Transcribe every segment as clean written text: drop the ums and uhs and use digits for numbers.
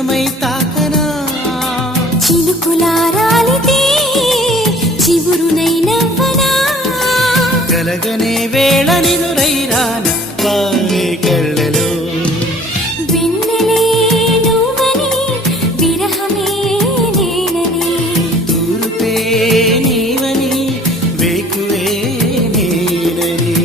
చిన్నమై తాకనా చినుకులారాలితే చివురునై నవ్వనా కలగనే వేళ నిదురైరాన వారే కళ్ళలో వెన్నెలే నువ్వని విరహమే నేనని తూర్పే నీవని వేకువే నేనని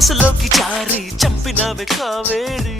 మనసులోకి చారి చంపినవే కావేరి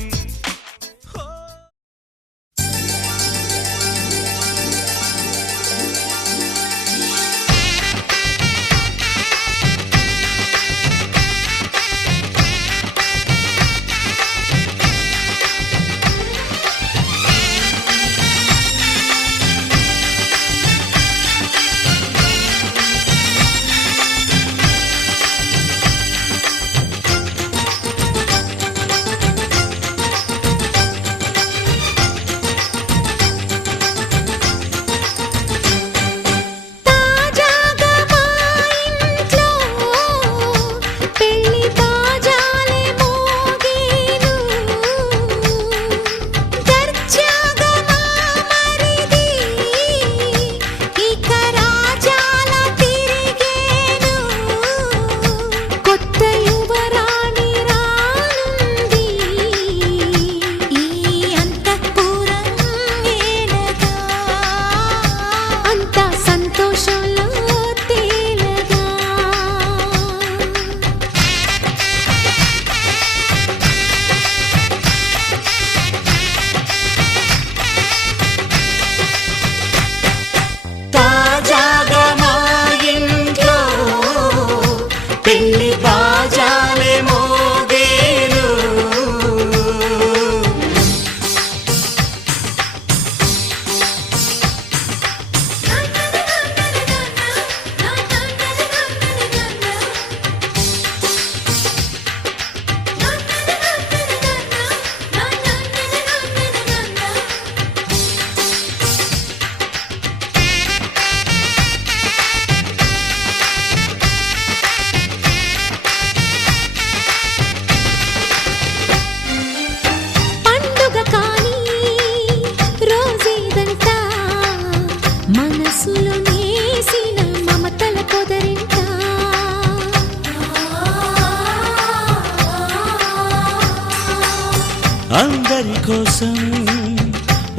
అందరి కోసం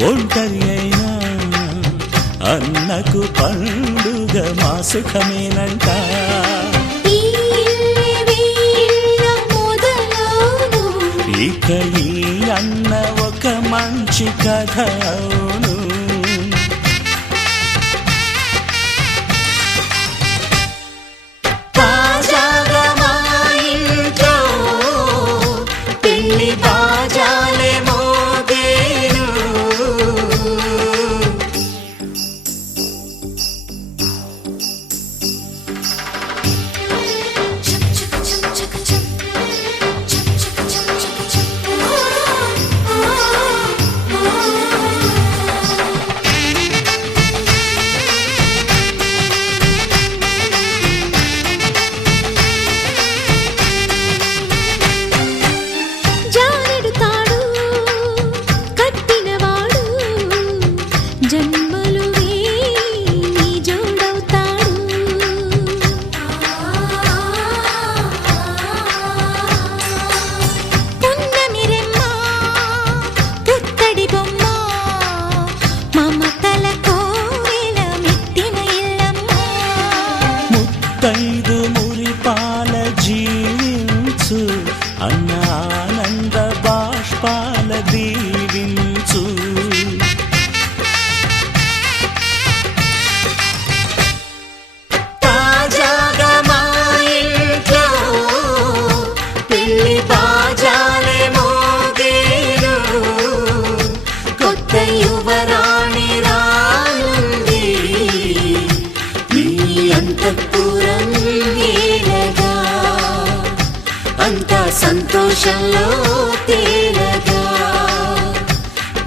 ఒంటరి అయినా అన్నకు పండుగ మా సుఖమేనంట ఇక ఈ అన్న ఒక మంచి కథ అవును అన్నానంద బాష్పాల దీవించు తాజాగా మా ఇంట్లో పెళ్లి బాజాలే మోగేను కొత్త యువరాణి రానుంది ఈ అంతఃపురం ఏలగా అంతా సంతోషంలో తేలగా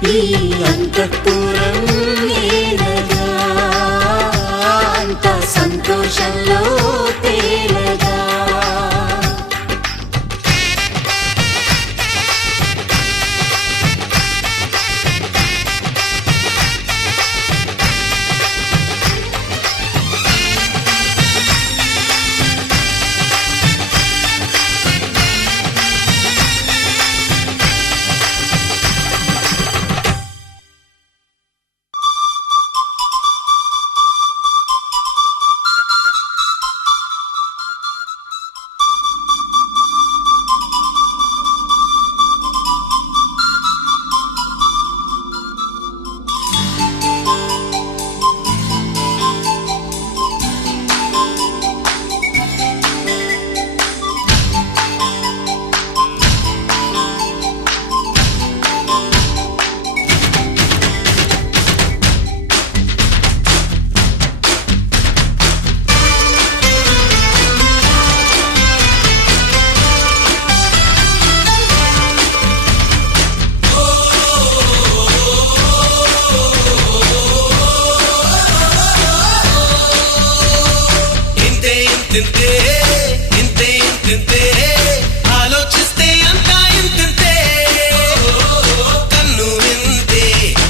ఈ అంతఃపురం ఏలగా అంతా సంతోషంలో తేలగా ఇంతింతే ఇంతే ఇంతింతే ఆలోచిస్తే అంతా ఇంతింతే కన్ను ఇంతే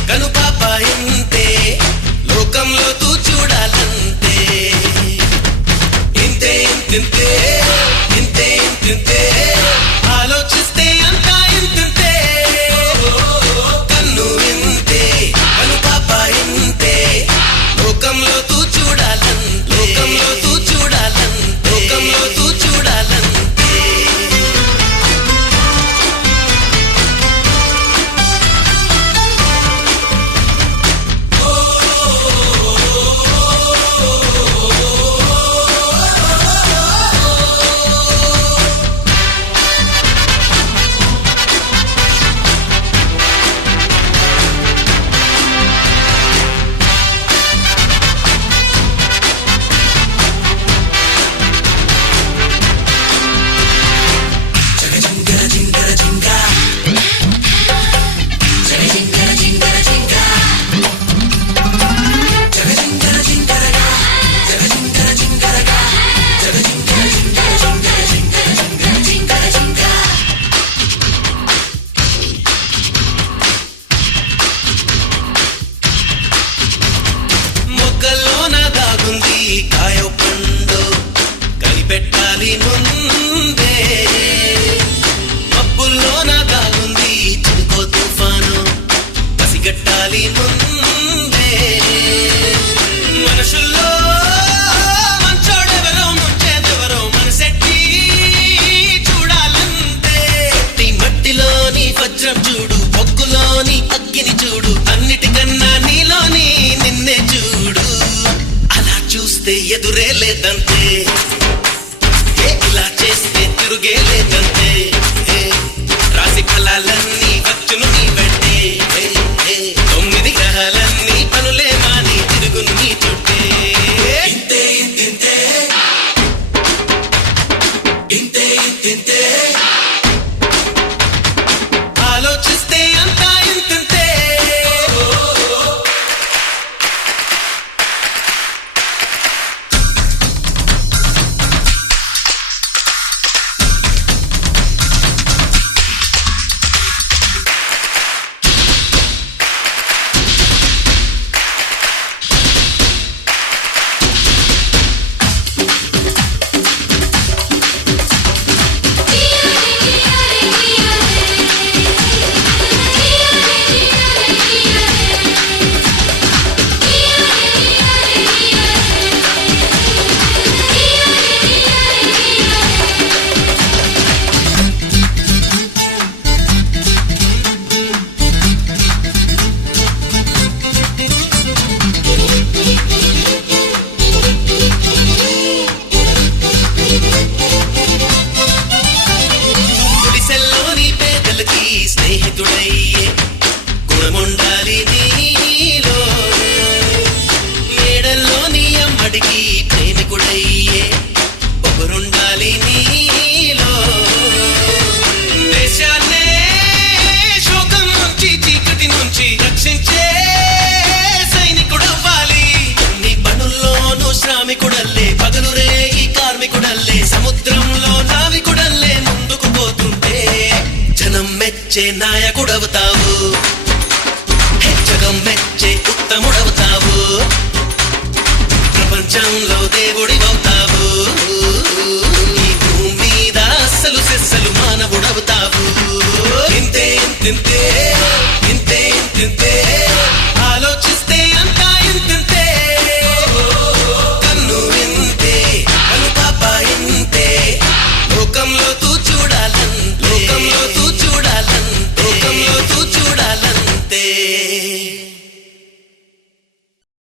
కను పాప ఇంతే లోకంలో తూ చూడాలంతే ఇంతే ఇంతింతే ఇంతే ఇంతింతే ఆలోచిస్తే అంతా ఇంతింతే కన్ను ఇంతే కను పాప ఇంతే లోకంలో తూ చూడాలంతే లోకంలో తూ చూడాలంతే లోకంలో తూ చూడాలంతే మొగ్గల్లోన దాగుంది కాయో పండు కనిపెట్టాలి ముందే మబ్బుల్లోన దాగుంది చినుకో తుఫాను పసిగట్టాలి ముందే మనుషుల్లో మంచోడెవరో ముంచేదెవరో మనసెట్టి చూడాలంతే ఈ మట్టిలోని వజ్రం చూడు బొగ్గులోని అగ్గిని చూడు అన్నిటికన్నా నీలోని నిన్నే చూడు అలా చూస్తే ఎదురే లేదంతే ఇలా చేస్తే తిరుగే లేదంతే రాశి ఫలాలన్నీ వచ్చును నీ వెంటే 9 గ్రహాలన్నీ పనులే మాని తిరుగును నీ చుట్టే ఇంతే ఇంతింతే ఇంతే ఇంతింతే ఆలోచిస్తే అంతా ఇంతింతే గుడిసెల్లోని పేదలకి స్నేహితుడయ్యే గుణముండాలి నీలో మేడల్లోని అమ్మడికి ప్రేమికుడయ్యే పొగరుండాలి నీలో దేశాన్నే శోకం నుంచి చీకటి నుంచి రక్షించే సైనికుడవ్వాలి నీ పనుల్లోనూ శ్రామికుడల్లే పగలు రేగి కార్మికుడల్లే సముద్రంలో నావికుడల్లే ముందుకు పోతుంటే జనం మెచ్చే నాయకుడవుతావు